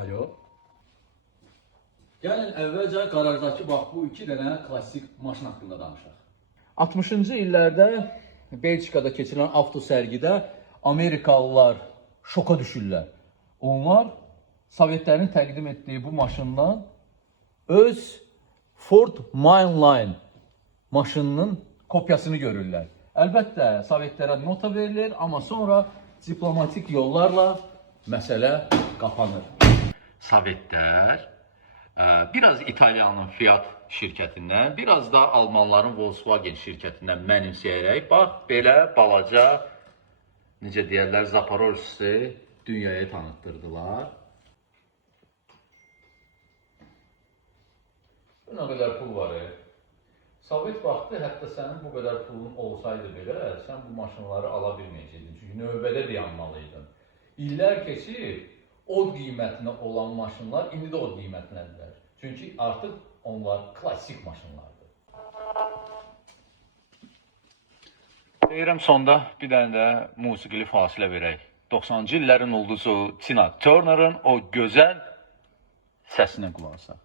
Alo. Gəlin əvvəlcə qarajdakı bax bu iki dənə klassik maşın haqqında danışaq. 60-cı illərdə Belçikada keçirilən avto sərgidə Amerikalılar şoka düşürlər. Onlar Sovetlərin təqdim etdiyi bu maşından öz Ford Mainline maşınının kopyasını görürlər. Əlbəttə, Sovetlərə nota verilir, amma sonra diplomatik yollarla məsələ qapanır. Sovetlər biraz İtaliyanın Fiat şirkətindən, biraz da Almanların Volkswagen şirkətindən mənimsəyərək, bax, belə balaca, necə deyərlər, Zaporojцы dünyaya tanıtdırdılar. Bu nə qədər pul var? Sovet vaxtı hətta sənin bu qədər pulun olsaydı belə, sən bu maşınları ala bilməyəcəkdin. Çünki növbədə dayanmalıydın. İllər keçir, o qiymətinə olan maşınlar indi də o qiymətləndilər. Çünki artıq onlar klassik maşınlardır. Deyirəm sonda bir dənə də musiqili fasilə verək. 90-cı illərin ulduzu Tina Turner'ın o gözəl səsinə qulaq asaq.